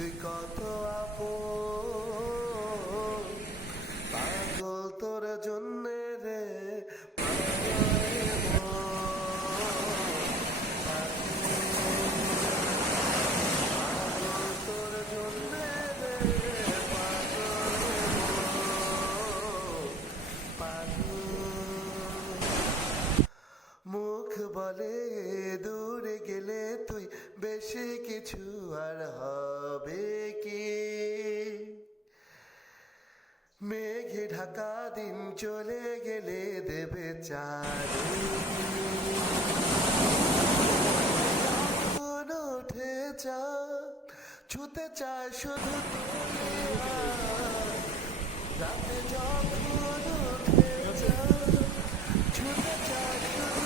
তুই কত আপন? পাগল তোর জন্যে রে মুখ বলে দূরে গেলে তুই বেশি কিছু আর হবে থাকা দিন চলে গেলে দেবে চারি উঠে যা ছুতে চায় শুধু রাতে যখন উঠে যা ছুতে চায় শুধু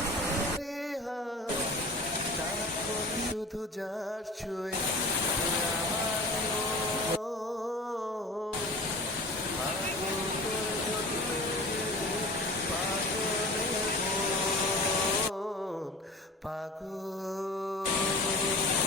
শুধু যার ছুঁয়ে Oh.